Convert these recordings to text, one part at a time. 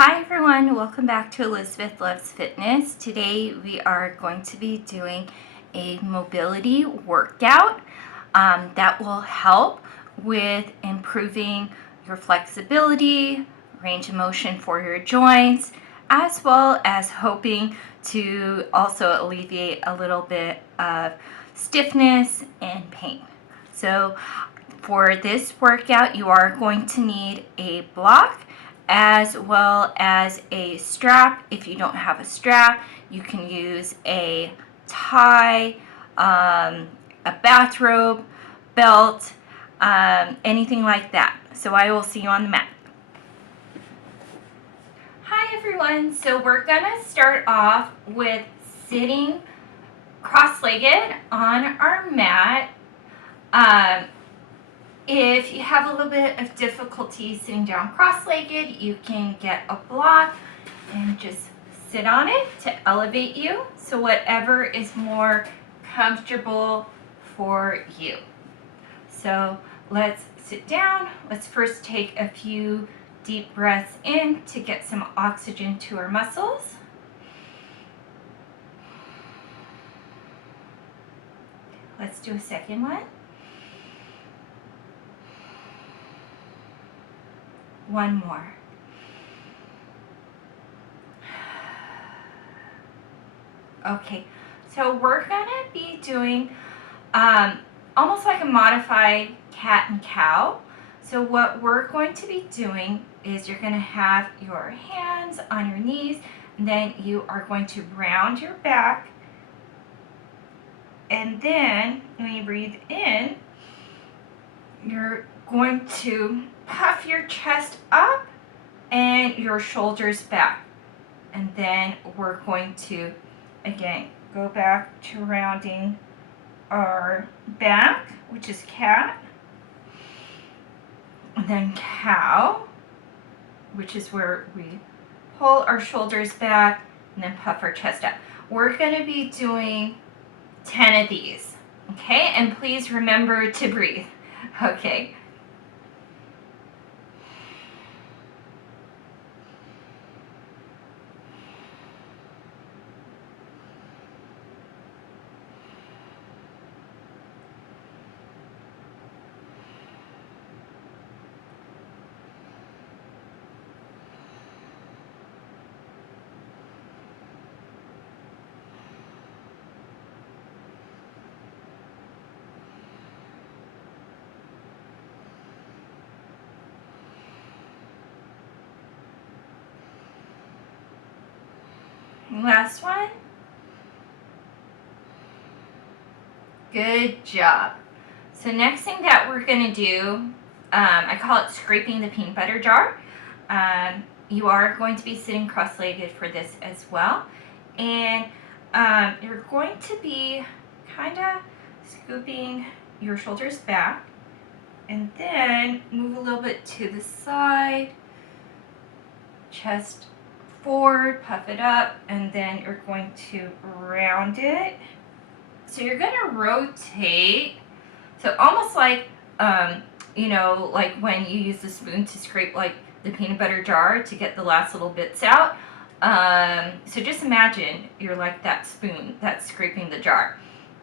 Hi everyone, welcome back to Elizabeth Loves Fitness. Today we are going to be doing a mobility workout that will help with improving your flexibility, range of motion for your joints, as well as hoping to also alleviate a little bit of stiffness and pain. So for this workout, you are going to need a block as well as a strap. If you don't have a strap, you can use a tie, a bathrobe, belt, anything like that. So I will see you on the mat. Hi everyone, so we're gonna start off with sitting cross-legged on our mat. If you have a little bit of difficulty sitting down cross-legged, you can get a block and just sit on it to elevate you. So whatever is more comfortable for you. So let's sit down. Let's first take a few deep breaths in to get some oxygen to our muscles. Let's do a second one. One more. Okay, so we're gonna be doing almost like a modified cat and cow. So what we're going to be doing is you're gonna have your hands on your knees, and then you are going to round your back, and then when you breathe in, you're going to puff your chest up and your shoulders back. And then we're going to, again, go back to rounding our back, which is cat. And then cow, which is where we pull our shoulders back and then puff our chest up. We're going to be doing 10 of these, okay? And please remember to breathe. Okay. Last one. Good job. So next thing that we're going to do, I call it scraping the peanut butter jar. You are going to be sitting cross-legged for this as well. And you're going to be kind of scooping your shoulders back and then move a little bit to the side, chest forward, puff it up, and then you're going to round it. So you're going to rotate, so almost like, like when you use the spoon to scrape like the peanut butter jar to get the last little bits out. So just imagine you're like that spoon that's scraping the jar.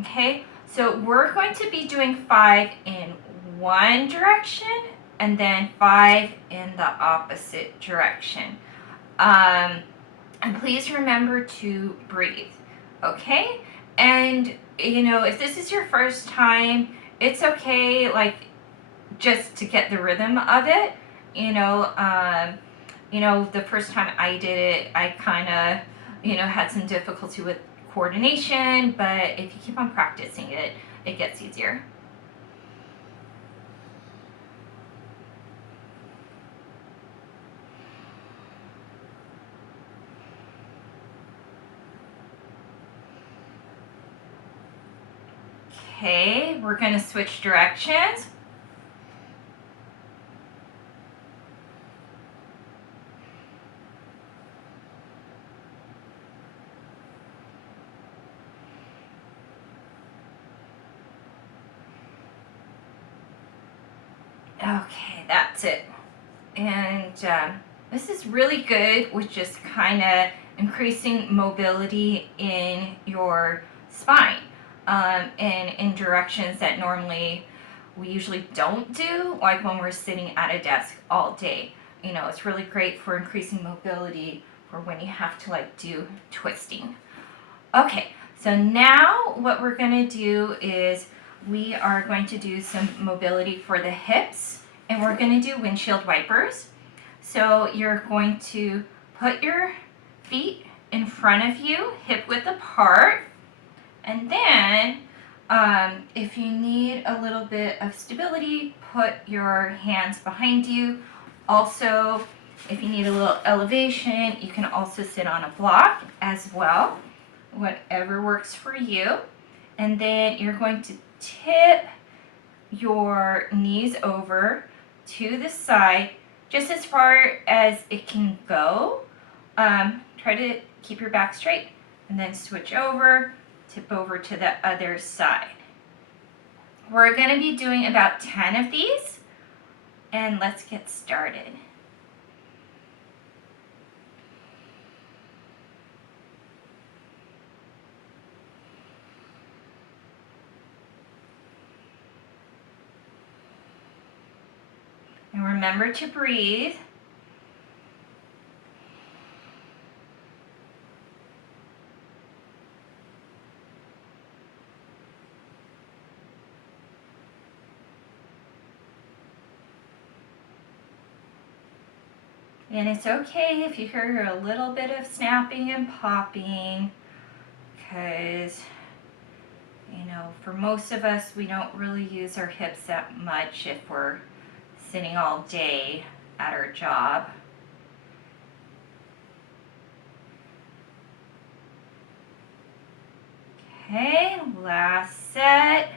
Okay, so we're going to be doing 5 in one direction and then 5 in the opposite direction. And please remember to breathe, okay? And, if this is your first time, it's okay, like, just to get the rhythm of it. The first time I did it, I kind of, had some difficulty with coordination, but if you keep on practicing it, it gets easier. Okay, we're going to switch directions. Okay, that's it. And This is really good with just kind of increasing mobility in your spine and in directions that normally we usually don't do, like when we're sitting at a desk all day. You know, it's really great for increasing mobility for when you have to like do twisting. Okay, so now what we're going to do is we are going to do some mobility for the hips, and we're going to do windshield wipers. So you're going to put your feet in front of you, hip width apart, and then if you need a little bit of stability, put your hands behind you. Also, if you need a little elevation, you can also sit on a block as well, whatever works for you. And then you're going to tip your knees over to the side, just as far as it can go. Try to keep your back straight, and then switch over, tip over to the other side. We're going to be doing about 10 of these, and let's get started. And remember to breathe. And it's okay if you hear a little bit of snapping and popping, because, you know, for most of us, we don't really use our hips that much if we're sitting all day at our job. Okay, last set.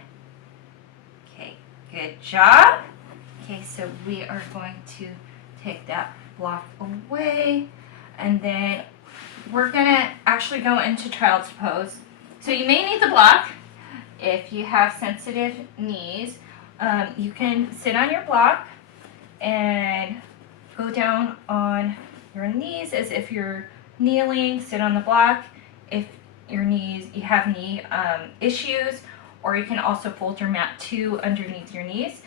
Okay, good job. Okay, so we are going to take that block away, and then we're gonna actually go into child's pose. So you may need the block if you have sensitive knees. You can sit on your block and go down on your knees as if you're kneeling. Sit on the block if you have knee issues, or you can also fold your mat too underneath your knees,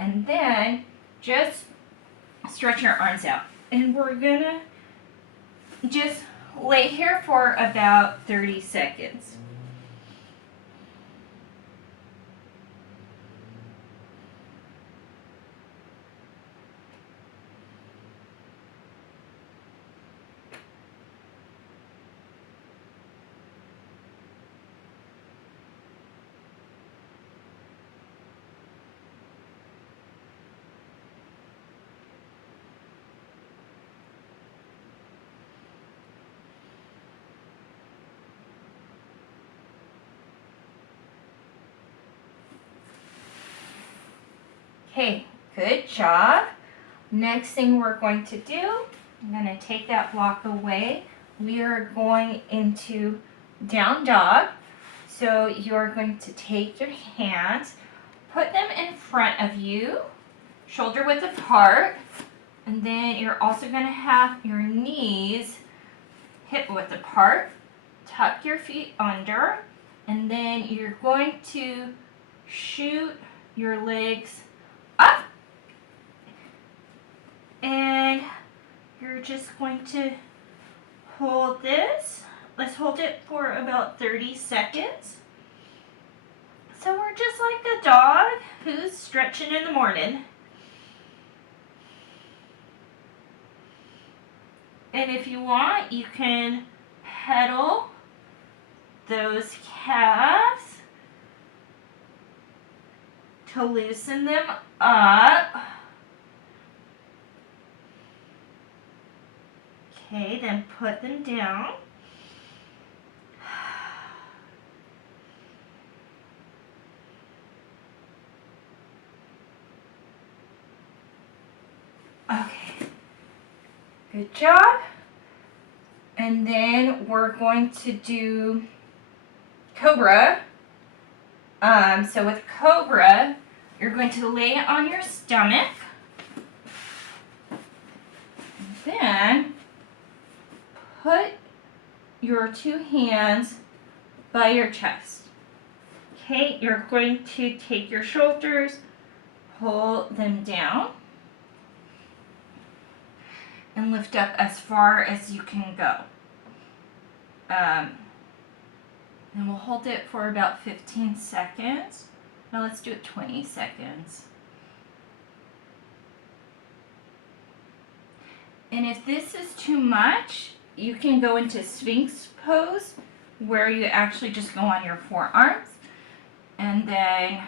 and then just stretch your arms out. And we're gonna just lay here for about 30 seconds. Okay, good job. Next thing we're going to do, I'm going to take that block away. We are going into down dog. So you're going to take your hands, put them in front of you, shoulder width apart, and then you're also going to have your knees hip width apart. Tuck your feet under, and then you're going to shoot your legs up, and you're just going to hold this. Let's hold it for about 30 seconds. So we're just like a dog who's stretching in the morning. And if you want, you can pedal those calves to loosen them up. Okay, then put them down. Okay, good job. And then we're going to do Cobra. So with Cobra, you're going to lay on your stomach. Then can, put your 2 hands by your chest. Okay, you're going to take your shoulders, pull them down, and lift up as far as you can go. And we'll hold it for about 15 seconds. Now let's do it 20 seconds. And if this is too much, you can go into Sphinx pose, where you actually just go on your forearms and then,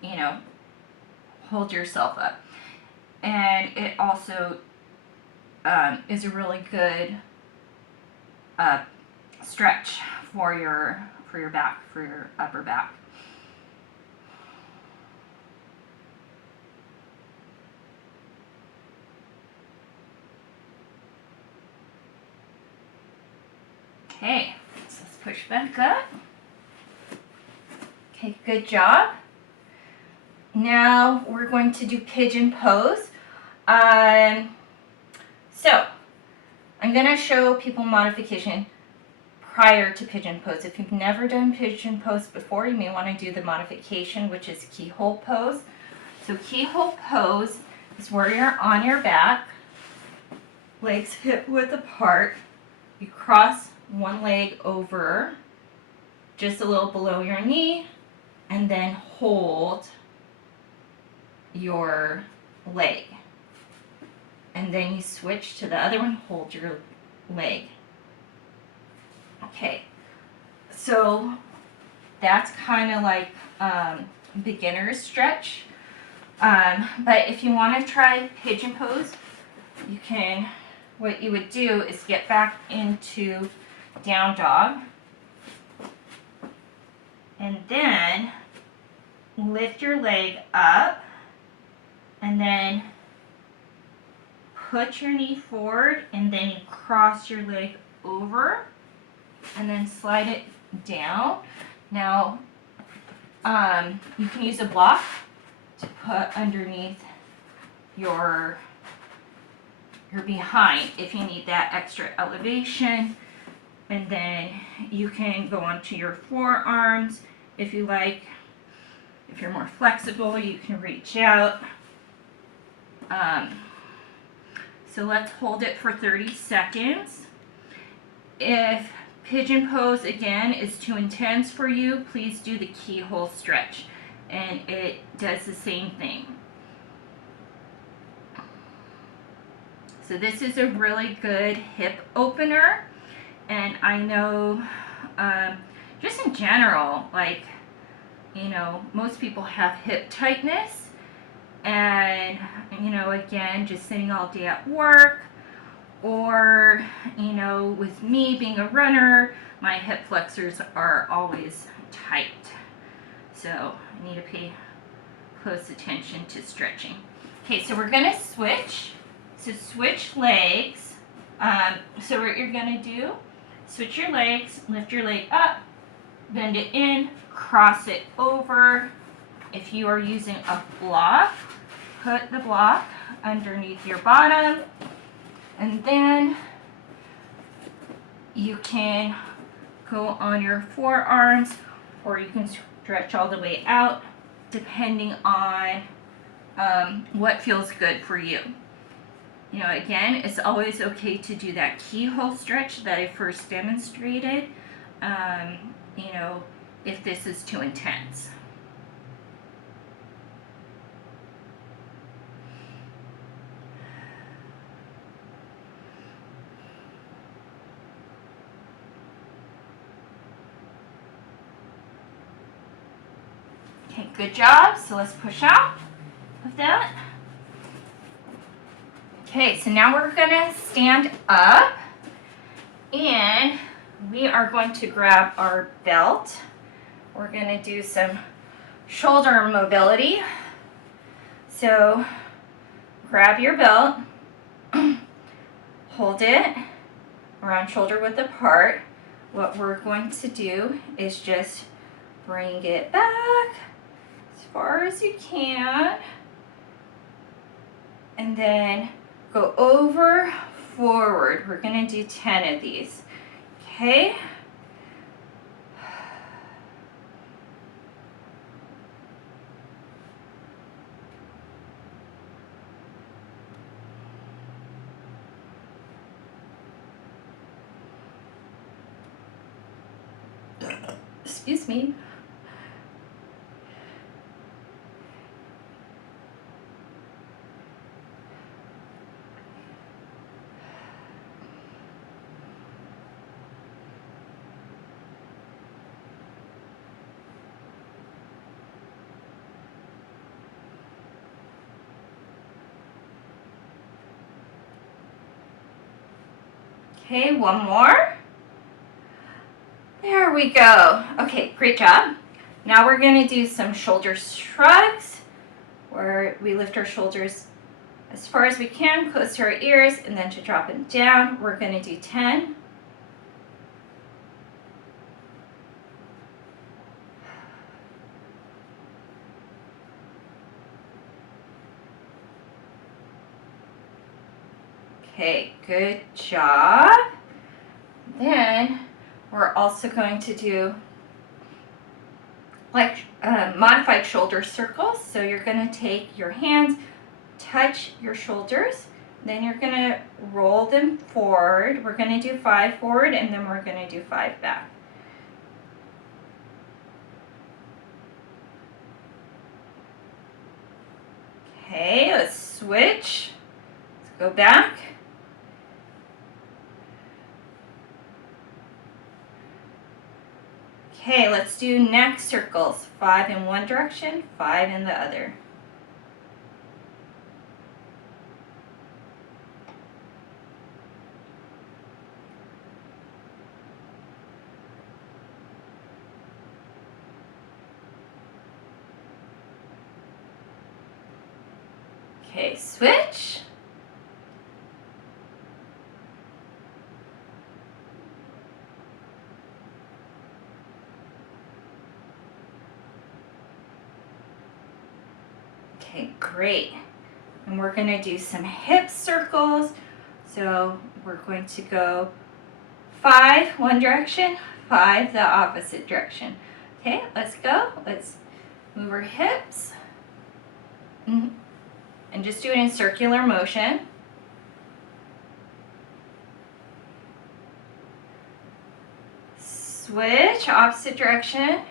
you know, hold yourself up. And it also is a really good stretch for your back, for your upper back. Okay, so let's push back up. Okay, good job. Now we're going to do pigeon pose. So I'm going to show people modification prior to pigeon pose. If you've never done pigeon pose before, you may want to do the modification, which is keyhole pose. So keyhole pose is where you're on your back, legs hip width apart. You cross one leg over just a little below your knee, and then hold your leg. And then you switch to the other one, hold your leg. Okay, so that's kind of like beginner's stretch. But if you want to try pigeon pose, you can, what you would do is get back into down dog, and then lift your leg up, and then put your knee forward, and then you cross your leg over, and then slide it down. Now, you can use a block to put underneath your behind if you need that extra elevation. And then you can go onto your forearms if you like. If you're more flexible, you can reach out. So let's hold it for 30 seconds. If pigeon pose again is too intense for you, please do the keyhole stretch, and it does the same thing. So this is a really good hip opener, and I know just in general, like, you know, most people have hip tightness, and, you know, again, just sitting all day at work, or, you know, with me being a runner, my hip flexors are always tight. So I need to pay close attention to stretching. Okay, so we're gonna switch. So switch legs. So what you're gonna do, switch your legs, lift your leg up, bend it in, cross it over. If you are using a block, put the block underneath your bottom, and then you can go on your forearms, or you can stretch all the way out, depending on what feels good for you. You know, again, it's always okay to do that keyhole stretch that I first demonstrated, you know, if this is too intense. Okay, good job. So let's push out of that. Okay, so now we're gonna stand up, and we are going to grab our belt. We're gonna do some shoulder mobility. So grab your belt, hold it around shoulder width apart. What we're going to do is just bring it back as far as you can, and then go over, forward. We're going to do 10 of these. Okay? Excuse me. Okay, one more. There we go. Okay, great job. Now we're going to do some shoulder shrugs where we lift our shoulders as far as we can, close to our ears, and then to drop them down, we're going to do 10. Okay, good job. Then we're also going to do like modified shoulder circles. So you're going to take your hands, touch your shoulders, then you're going to roll them forward. We're going to do 5 forward, and then we're going to do 5 back. Okay, let's switch. Let's go back. Okay, let's do neck circles. 5 in one direction, 5 in the other. Okay, switch. Okay, great. And we're going to do some hip circles. So we're going to go 5 one direction, 5 the opposite direction. Okay, let's go. Let's move our hips. And just do it in circular motion. Switch, opposite direction.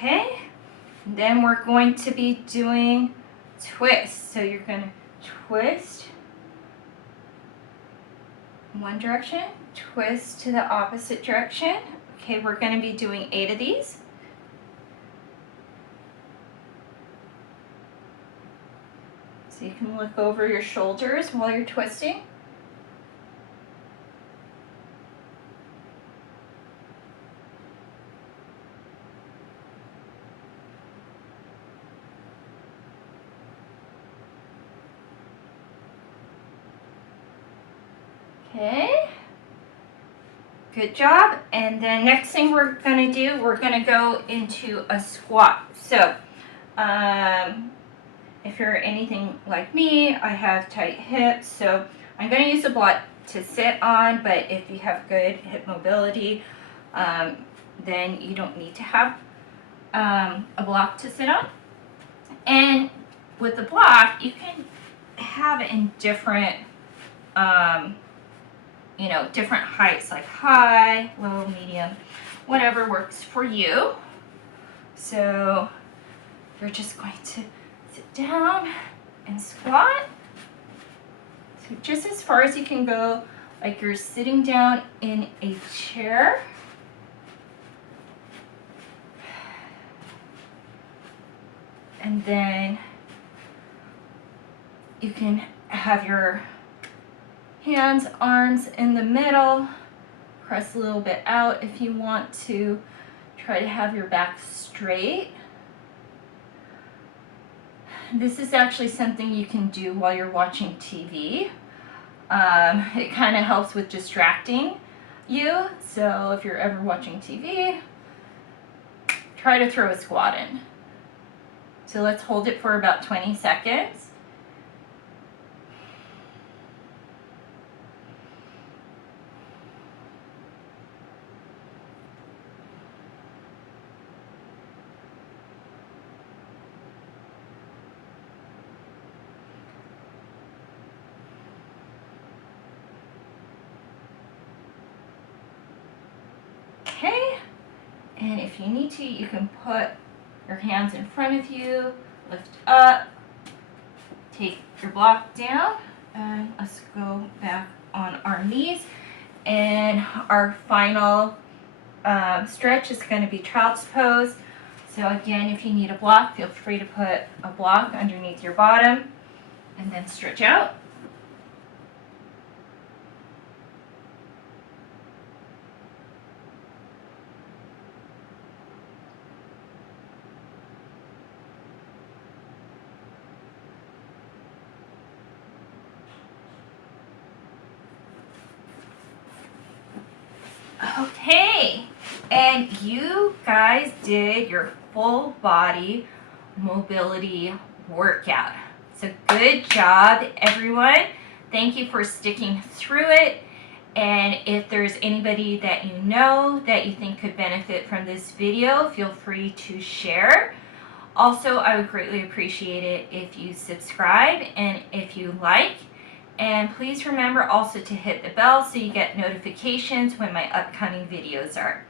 Okay, and then we're going to be doing twists. So you're going to twist in one direction, twist to the opposite direction. Okay, we're going to be doing 8 of these. So you can look over your shoulders while you're twisting. Okay, good job. And then next thing we're going to do, we're going to go into a squat. So if you're anything like me, I have tight hips, so I'm going to use a block to sit on, but if you have good hip mobility, then you don't need to have a block to sit on. And with the block, you can have it in different different heights, like high, low, medium, whatever works for you. So you're just going to sit down and squat. So just as far as you can go, like you're sitting down in a chair. And then you can have your hands, arms in the middle. Press a little bit out if you want to. Try to have your back straight. This is actually something you can do while you're watching TV. It kind of helps with distracting you. So if you're ever watching TV try to throw a squat in. So let's hold it for about 20 seconds. Okay, and if you need to, you can put your hands in front of you, lift up, take your block down, and let's go back on our knees. And our final stretch is going to be child's pose. So again, if you need a block, feel free to put a block underneath your bottom and then stretch out. Okay, and you guys did your full body mobility workout. So good job, everyone. Thank you for sticking through it. And if there's anybody that you know that you think could benefit from this video, feel free to share. Also, I would greatly appreciate it if you subscribe and if you like. And please remember also to hit the bell so you get notifications when my upcoming videos are